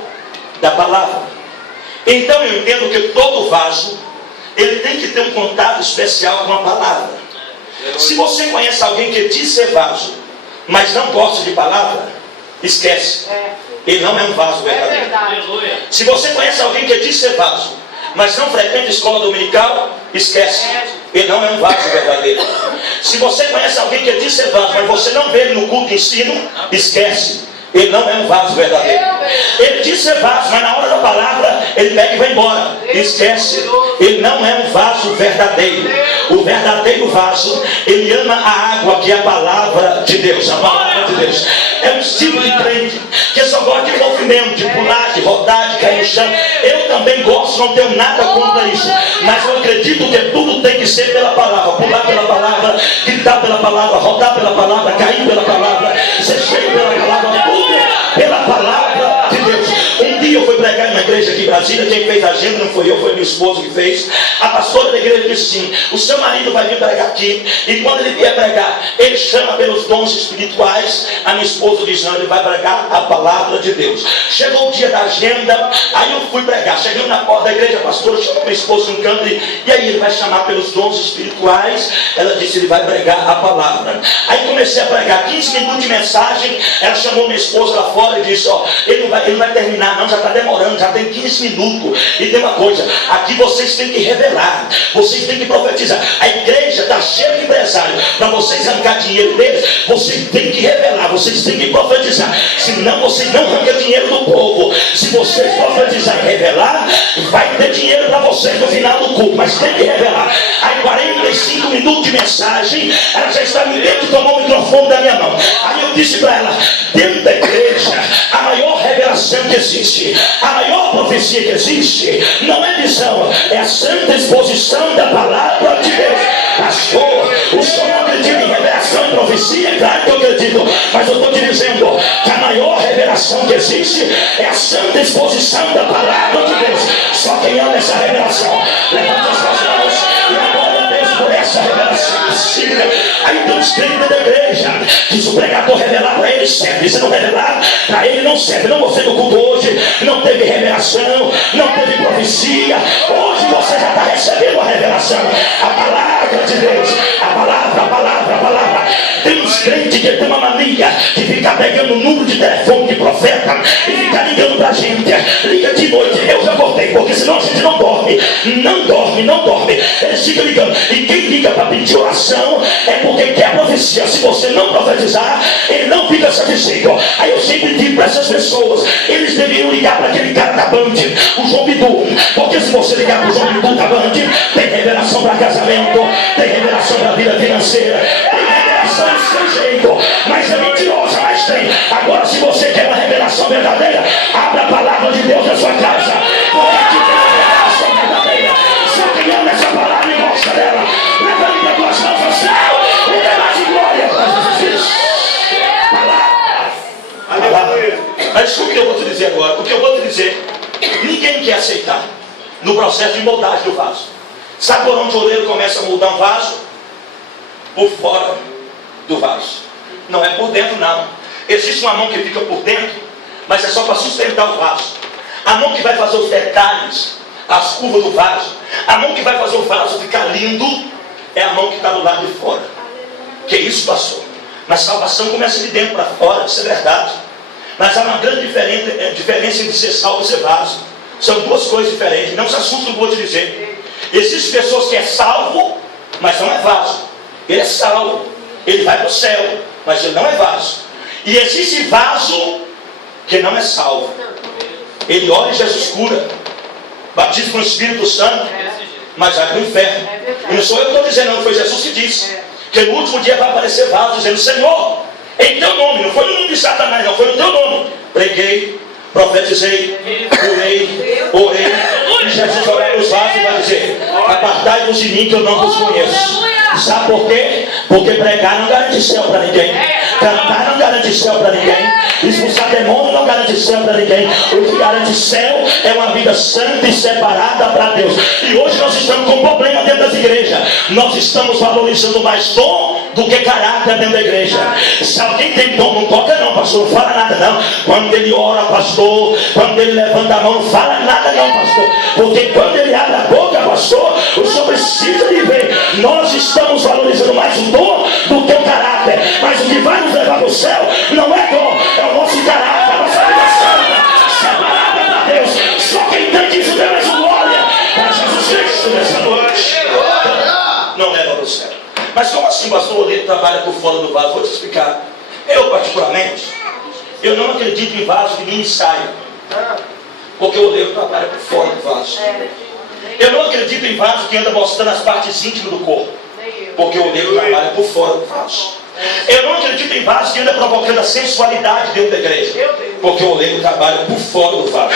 da palavra. Então eu entendo que todo vaso, ele tem que ter um contato especial com a palavra. Se você conhece alguém que diz ser vaso, mas não gosta de palavra, esquece. Ele não é um vaso verdadeiro. Se você conhece alguém que diz ser vaso, mas não frequenta a escola dominical, esquece. Ele não é um vaso verdadeiro. Se você conhece alguém que diz ser vaso, mas você não vê ele no culto de ensino, esquece. Ele não é um vaso verdadeiro. Ele diz ser vaso, mas na hora da palavra ele pega e vai embora. Esquece. Ele não é um vaso verdadeiro. O verdadeiro vaso, ele ama a água, que é a palavra de Deus. A palavra de Deus. É um estilo de crente que só gosta de movimento, de pular, de rodar, de cair no chão. Eu também gosto, não tenho nada contra isso. Mas eu acredito que tudo tem que ser pela palavra. Pular pela palavra, gritar pela palavra, rodar pela palavra, cair pela palavra, ser cheio pela palavra, tudo pela palavra de Deus. Um dia eu fui pregar numa igreja aqui em Brasília. Quem fez a agenda não foi eu, foi minha esposa que fez. A pastora da igreja disse assim: o seu marido vai vir pregar aqui, e quando ele vier pregar, ele chama pelos dons espirituais. A minha esposa diz: não, ele vai pregar a palavra de Deus. Chegou o dia da agenda, aí eu fui pregar. Chegando na porta da igreja, a pastora chamou minha esposa no canto, e aí ele vai chamar pelos dons espirituais. Ela disse: ele vai pregar a palavra. Aí comecei a pregar 15 minutos de mensagem. Ela chamou minha esposa lá fora e disse: ó, ele não vai terminar não, já está demorando, já tem 15 minutos. E tem uma coisa, aqui vocês têm que revelar, vocês têm que profetizar. A igreja está cheia de empresários. Para vocês arrancar dinheiro deles, vocês têm que revelar, vocês têm que profetizar. Senão vocês não arrancam dinheiro do povo. Se vocês profetizar e revelar, vai ter dinheiro para vocês no final do culto, mas tem que revelar. Aí 45 minutos de mensagem, ela já está me dentro, tomou o microfone da minha mão. Aí eu disse para ela: dentro da igreja, a maior revelação que existe, a maior profecia que existe, não é visão, é a santa exposição da palavra de Deus. Pastor, o senhor não acredita em revelação e profecia? Claro que eu acredito, mas eu estou te dizendo que a maior revelação que existe é a santa exposição da palavra de Deus. Só quem ama essa revelação, levanta as suas mãos e adora a Deus por essa revelação. Aí tem uns crentes da igreja que se o pregador revelar para ele, serve. Se não revelar, para ele não serve. Não, você no culto hoje não teve revelação, não teve profecia. Hoje você já está recebendo a revelação, a palavra de Deus, a palavra. Tem uns crentes que tem uma mania de ficar pegando o número de telefone de profeta e ficar ligando pra gente. Liga de noite, eu já voltei, porque senão a gente não dorme. Não dorme. Eles ficam ligando. E quem liga para pedir oração é porque quer profecia. Se você não profetizar, ele não fica satisfeito. Aí eu sempre digo para essas pessoas: eles deveriam ligar para aquele cara da Band, o João Bidu. Porque se você ligar para o João Bidu da Band, tem revelação para casamento, tem revelação para vida financeira, tem revelação do seu jeito, mas é mentirosa, mas tem. Agora, se você quer uma revelação verdadeira, abra a palavra de Deus na sua casa, porque aqui tem uma revelação verdadeira. Só quem ama essa palavra e gosta dela, levanta as tuas mãos ao céu e dê mais de glória para Jesus. Palavra. Mas escuta o que eu vou te dizer agora. O que eu vou te dizer, ninguém quer aceitar no processo de moldagem do vaso. Sabe por onde o oleiro começa a moldar um vaso? Por fora do vaso. Não é por dentro, não. Existe uma mão que fica por dentro, mas é só para sustentar o vaso. A mão que vai fazer os detalhes, as curvas do vaso, a mão que vai fazer o vaso ficar lindo, é a mão que está do lado de fora. Que isso, pastor? Mas salvação começa de dentro para fora, isso é verdade. Mas há uma grande diferença entre ser salvo e ser vaso. São duas coisas diferentes. Não se assuste, eu vou te dizer. Existem pessoas que é salvo, mas não é vaso. Ele é salvo, ele vai para o céu, mas ele não é vaso. E existe vaso que não é salvo. Ele ora e Jesus cura, batiza com o Espírito Santo, mas vai para o inferno. E não sou eu que estou dizendo, não, foi Jesus que disse que no último dia vai aparecer vaso dizendo: Senhor, em teu nome, não foi no nome de Satanás, não, foi no teu nome, preguei, profetizei, curei, orei. E Jesus olha para os vasos e vai dizer: apartai-vos de mim, que eu não vos conheço. Sabe por quê? Porque pregar não garante céu para ninguém. Cantar não garante céu para ninguém. Expulsar demônio não garante céu para ninguém. O que garante céu é uma vida santa e separada para Deus. E hoje nós estamos com um problema dentro das igrejas. Nós estamos valorizando mais dom do que caráter dentro da igreja. Se alguém tem dom, não toca não, pastor, não fala nada não. Quando ele ora, pastor, quando ele levanta a mão, não fala nada não, pastor. Porque quando ele abre a boca, pastor, o senhor precisa de ver. Nós estamos valorizando mais o dom do que o caráter. Mas o que vai nos levar para o céu não é dom, é o nosso caráter, a nossa vida santa, separada para Deus. Só quem tem isso deu mais glória para Jesus Cristo nessa noite. Não leva para o céu. Mas como assim, pastor, o oleiro trabalha por fora do vaso? Vou te explicar. Eu, particularmente, eu não acredito em vaso de mini saia. Porque o oleiro trabalha por fora do vaso. Eu não acredito em vaso que anda mostrando as partes íntimas do corpo. Porque o oleiro trabalha por fora do vaso. Eu não acredito em vaso que anda provocando a sensualidade dentro da igreja. Porque o oleiro trabalha por fora do vaso.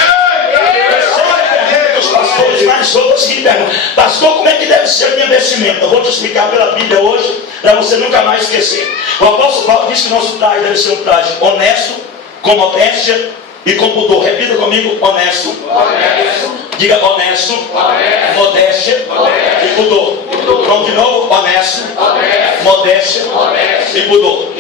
Os pastores mais outros que perguntam: pastor, como é que deve ser a minha vestimenta? Eu vou te explicar pela Bíblia hoje, para você nunca mais esquecer. O apóstolo Paulo disse que nosso traje deve ser um traje honesto, com modéstia e com pudor. Repita comigo: honesto. Diga honesto, modéstia e pudor. Vamos de novo: honesto, modéstia e pudor.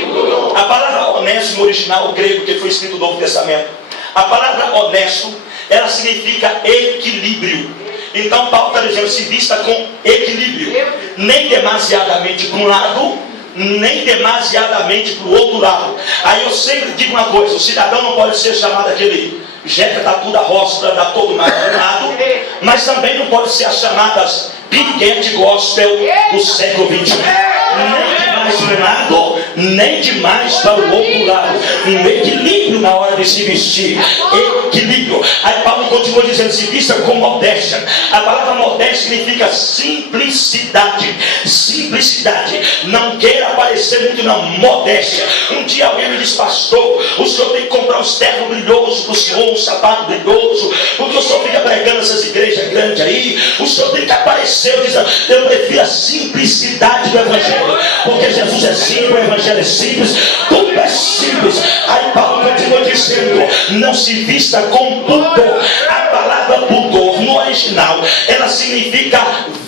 A palavra honesto no original grego, que foi escrito no Novo Testamento, a palavra honesto, ela significa equilíbrio. Então Paulo está dizendo: se vista com equilíbrio, nem demasiadamente para um lado, nem demasiadamente para o outro lado. Aí eu sempre digo uma coisa: o cidadão não pode ser chamado aquele jeca da tudo a roça para dar todo mais para um lado, mas também não pode ser as chamadas piriguete gospel do século XXI. Nem demais para um lado, nem demais para o outro lado. Um equilíbrio na hora de se vestir. Equilíbrio. Aí Paulo continua dizendo: se vista com modéstia. A palavra modéstia significa simplicidade. Simplicidade. Não queira aparecer muito na modéstia. Um dia alguém me disse: pastor, o senhor tem que comprar uns ternos brilhosos para o senhor, um sapato brilhoso, porque o senhor fica pregando essas igrejas grandes aí. O senhor tem que aparecer. Eu prefiro a simplicidade do evangelho, porque Jesus é simples, o evangelho é simples, tudo é simples. Aí Paulo continua dizendo: não se vista com pudor. A palavra pudor no original, ela significa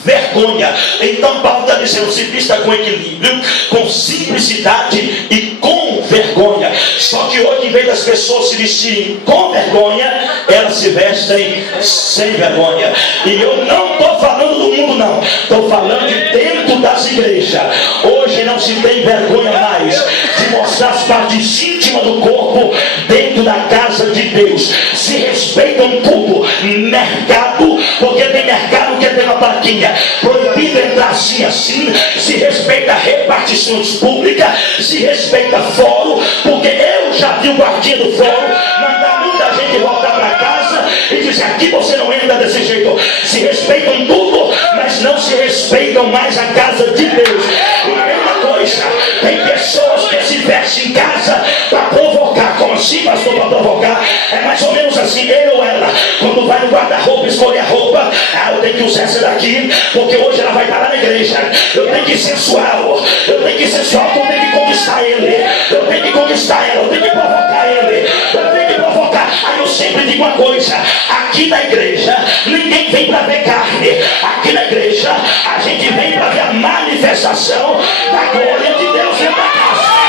vergonha. Então Paulo está dizendo: se vista com equilíbrio, com simplicidade e com vergonha. Só que hoje, em vez das pessoas se vestirem com vergonha, elas se vestem sem vergonha. E eu não estou falando do mundo não, estou falando de dentro das igrejas. Hoje não se tem vergonha mais de mostrar as partes íntimas do corpo dentro da casa de Deus. Se respeitam tudo. Mercado, porque tem mercado que tem uma plaquinha: proibido entrar assim, assim. Se respeita repartições públicas, se respeita fórum, porque eu já vi o guardinha do fórum mandar muita gente voltar para casa e dizer: aqui você não entra desse jeito. Se respeitam tudo, mas não se respeitam mais a casa de Deus. E tem uma coisa: tem pessoas que se vestem em casa para provocar. Como assim, pastor, para provocar? É mais ou menos assim: ele ou ela, quando vai no guarda-roupa escolher a roupa, eu tenho que usar essa daqui, porque hoje ela vai estar lá na igreja. Eu tenho que sensual, eu tenho que sensual, eu tenho que conquistar ele, eu tenho que conquistar ela, eu tenho que provocar ele, eu tenho que provocar. Aí eu sempre digo uma coisa: aqui na igreja ninguém vem para ver carne. Aqui na igreja a gente vem para ver a manifestação da glória de Deus dentro da casa.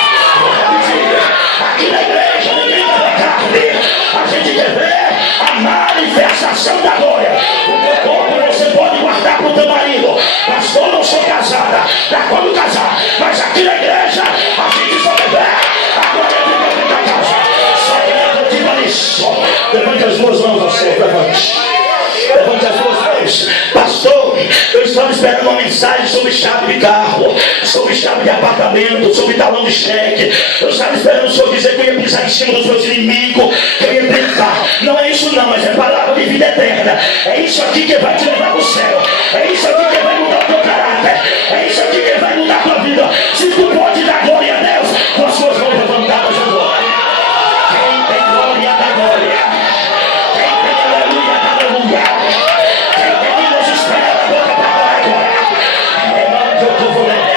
Aqui na igreja ninguém vai ver carne. A gente quer ver a manifestação da glória. O meu corpo você pode guardar para o teu marido. Pastor, não sou casada, para quando casar. Mas aqui na igreja a gente só quer ver a glória de Deus dentro da casa. Só que acredita nisso. Levante as duas mãos ao céu, levante. Levante as duas mãos. Pastor, eu estava esperando uma mensagem sobre chave de carro, sobre chave de apartamento, sobre talão de cheque. Eu estava esperando o senhor dizer que eu ia pisar em cima dos meus inimigos, que eu ia brincar. Não é isso não, mas é palavra de vida eterna. É isso aqui que vai te levar para o céu. É isso aqui que vai mudar o teu caráter. É isso aqui que vai mudar a tua vida. Se tu pode dar glória a Deus, com as suas mãos levantadas agora. Quem tem glória, dá glória. Quem tem aleluia, dá aleluia. Quem tem Deus espera a boca para agora. É nome que eu estou falando.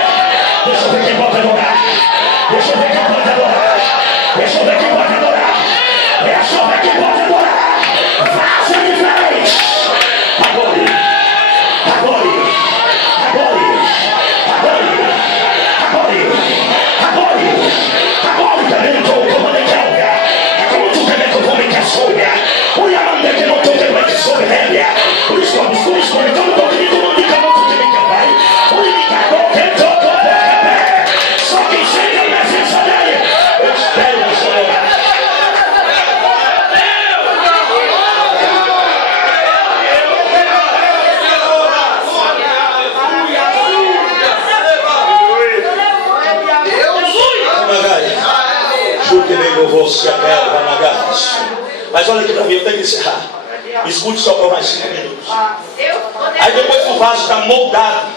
você quer na garça. Mas olha aqui para mim, eu tenho que encerrar. Escute só por mais 5 minutos. Aí depois que o vaso está moldado,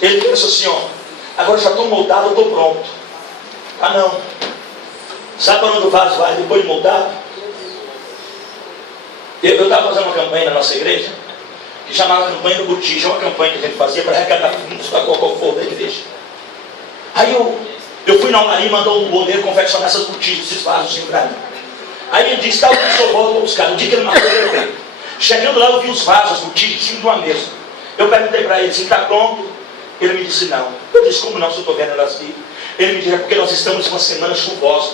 ele pensa assim, ó, agora já estou moldado, eu estou pronto. Ah não. Sabe para onde o vaso vai depois de moldado? Eu estava fazendo uma campanha na nossa igreja, que chamava campanha do botija, uma campanha que a gente fazia para arrecadar fundos para qualquer for da igreja. Aí eu fui na olaria e mandou um boleiro confeccionar essas botijas, esses vasos para mim. Aí ele disse, tá, o senhor volta para buscar. No dia que ele marcou, eu veio. Chegando lá, eu vi os vasos, as botijas, em cima de uma mesa. Eu perguntei para ele, está pronto? Ele me disse, não. Eu disse, como não, se eu estou vendo elas aqui? Ele me disse, é porque nós estamos em uma semana chuvosa.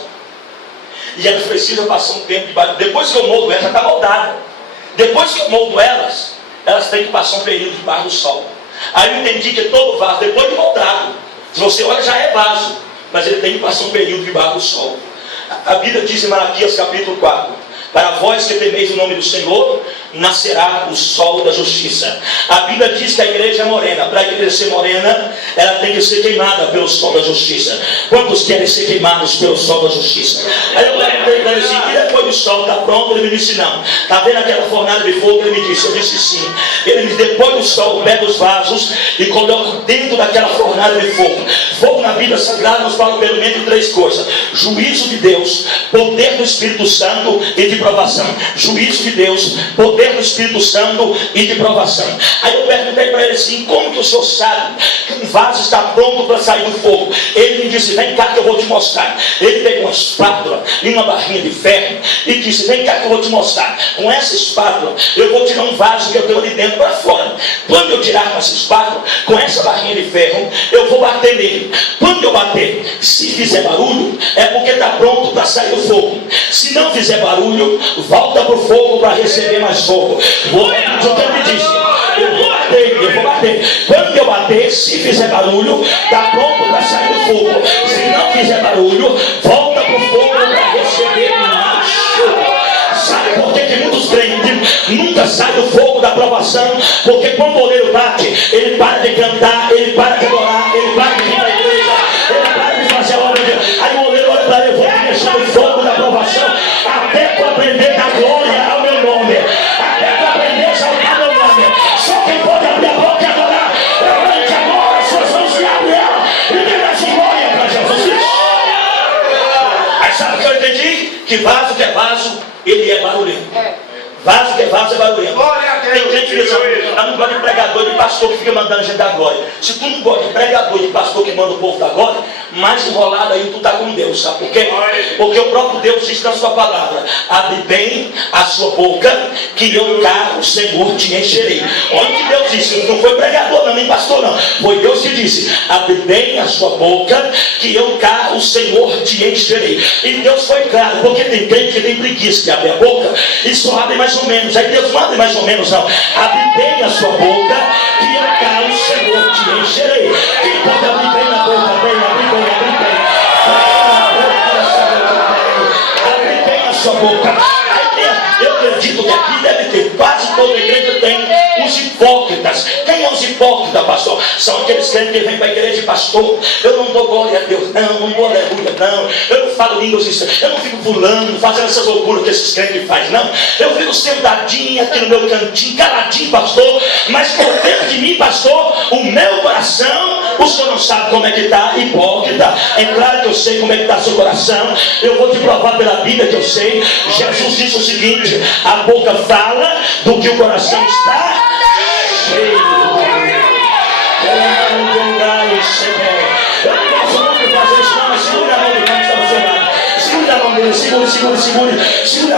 E elas precisam passar um tempo de barulho. Depois que eu moldo elas, já está moldada. Depois que eu moldo elas têm que passar um período debaixo do sol. Aí eu entendi que todo vaso, depois de moldado, se você olha, já é vaso, mas ele tem que passar um período debaixo do sol. A Bíblia diz em Malaquias capítulo 4, para vós que temeis o nome do Senhor, nascerá o sol da justiça. A Bíblia diz que a igreja é morena. Para a igreja ser morena, ela tem que ser queimada pelo sol da justiça. Quantos querem ser queimados pelo sol da justiça? Aí eu perguntei para ele assim, e depois do sol está pronto? Ele me disse, não. Está vendo aquela fornalha de fogo? Ele me disse, eu disse sim. Ele me disse, depois do sol, pega os vasos e coloca dentro daquela fornalha de fogo. Fogo na Bíblia Sagrada nos fala pelo menos 3 coisas: juízo de Deus, poder do Espírito Santo e de provação. Juízo de Deus, poder do Espírito Santo e de provação. Aí eu perguntei para ele assim, como que o senhor sabe que um vaso está pronto para sair do fogo? Ele me disse, vem cá que eu vou te mostrar. Ele pegou uma espátula e uma barrinha de ferro e disse, vem cá que eu vou te mostrar. Com essa espátula eu vou tirar um vaso que eu tenho ali dentro para fora. Quando eu tirar com essa espátula, com essa barrinha de ferro, eu vou bater nele. Quando eu bater, se fizer barulho, é porque está pronto para sair do fogo. Se não fizer barulho, volta para o fogo para receber mais fogo. Vou repetir o que ele me disse. Eu vou bater. Quando eu bater, se fizer barulho, está pronto para sair do fogo. Se não fizer barulho, volta para o fogo para receber mais fogo. Sabe por que muitos crentes nunca saem do fogo da provação? Porque quando o oleiro bate, ele para de cantar, ele para de adorar, ele para de vir para a igreja, ele para de fazer a obra de Deus. Aí o oleiro olha para ele, vou te deixar no fogo da provação até tu aprender a dar glória ao meu nome, até tu aprender a exaltar meu nome. Só quem pode abrir a boca e adorar, levante agora suas mãos e abre ela e dê mais glória para Jesus. Aí sabe o que eu entendi? Que vaso que é vaso, ele é barulhento. Vaso que é vaso é barulhento. Tem gente que diz, eu não gosto de pregador, de pastor que fica mandando a gente dar glória. Se tu não gosta de pregador, de pastor que manda o povo dar glória, mais enrolado aí tu está com Deus, sabe por quê? Porque o próprio Deus diz na sua palavra, abre bem a sua boca, que eu cá o Senhor te encherei. Olha o que Deus disse, não foi pregador não, nem pastor não, foi Deus que disse, abre bem a sua boca, que eu cá o Senhor te encherei. E Deus foi claro, porque tem crente que tem preguiça de abrir a boca e só abre mais ou menos. Aí Deus não abre mais ou menos não, abre bem a sua boca, que eu cá o Senhor te encherei. Quem pode abrir bem a boca, bem, abre bem, abre bem a sua boca. Eu acredito que aqui deve ter, quase toda a igreja tem os hipócritas. Quem é os hipócritas, pastor? São aqueles crentes que vêm para a igreja de pastor, eu não dou glória a Deus, não dou aleluia, não, eu não falo línguas estranhas, eu não fico pulando, fazendo essas loucuras que esses crentes fazem, não. Eu fico sentadinho aqui no meu cantinho, caladinho, pastor, mas por dentro de mim, pastor, o meu coração, o senhor não sabe como é que está, hipócrita. É claro que eu sei como é que está seu coração, eu vou te provar pela Bíblia que eu sei. Jesus disse o seguinte, a boca fala do que o coração está cheio. Eu não posso nunca fazer isso não, mas segura a mão do cara que está no seu lado. Segura a mão dele, segura,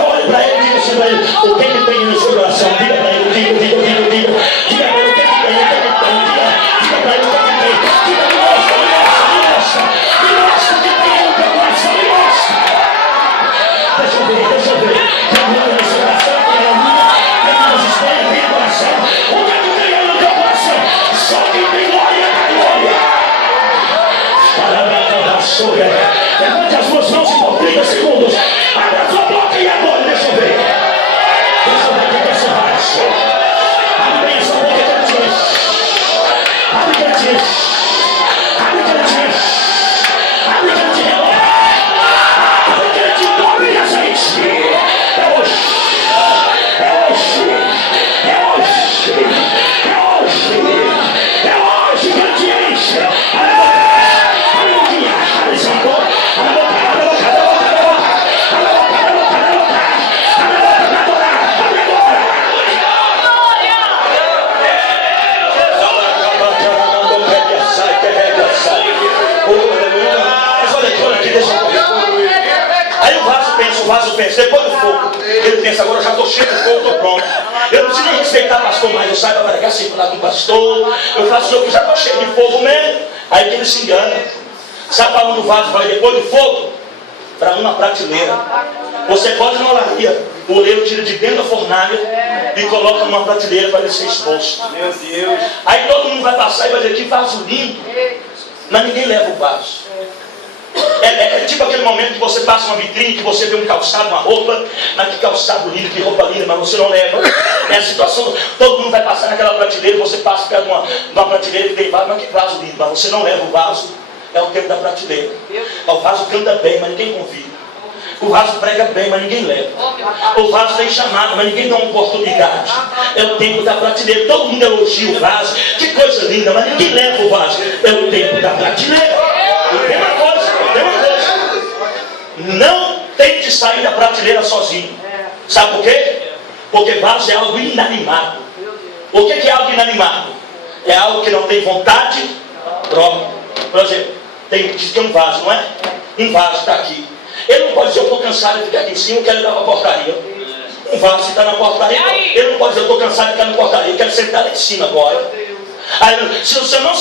olha para ele, diga assim para ele, o que tem no seu coração? Diga para ele, diga para ele, o que tem, diga para ele, o que tem, diga para ele, o que tem, mostra o que tem no teu coração, mostra. Deixa eu ver, tem glória no seu coração, tem aleluia, tem resistência, tem adoração. O que tem no teu coração? Só quem tem glória, dá glória. Levante as suas mãos e por 30 segundos, abra a sua boca e adore, deixa eu ver. pensa, depois do fogo, ele pensa, agora eu já estou cheio de fogo, estou pronto. Eu não preciso nem respeitar pastor mais, eu saio para pregar sem falar com o pastor, eu faço o que já estou cheio de fogo mesmo. Aí que ele se engana. Sabe para onde o vaso vai depois do fogo? Para uma prateleira. Você pode na olaria, o oleiro tira de dentro da fornalha e coloca numa prateleira para ele ser exposto. Meu Deus. Aí todo mundo vai passar e vai dizer, que vaso lindo. Mas ninguém leva o vaso. É tipo aquele momento que você passa uma vitrine, que você vê um calçado, uma roupa, mas que calçado lindo, que roupa linda, mas você não leva. É a situação, todo mundo vai passar naquela prateleira, você passa perto de uma prateleira que tem vaso, mas que vaso lindo, mas você não leva o vaso. É o tempo da prateleira. O vaso canta bem, mas ninguém convida. O vaso prega bem, mas ninguém leva. O vaso tem chamado, mas ninguém dá uma oportunidade. É o tempo da prateleira. Todo mundo elogia o vaso. Que coisa linda, mas ninguém leva o vaso. É o tempo da prateleira. E tem uma coisa. Não tente sair da prateleira sozinho. Sabe por quê? Porque vaso é algo inanimado. O que é algo inanimado? É algo que não tem vontade própria. Por exemplo, tem um vaso, não é? Um vaso está aqui. Ele não pode dizer, eu estou cansado de ficar aqui em cima, eu quero ir para a portaria. Um vaso está na portaria. Ele não pode dizer, eu estou cansado de ficar na portaria, eu quero sentar lá em cima agora. Aí, se você não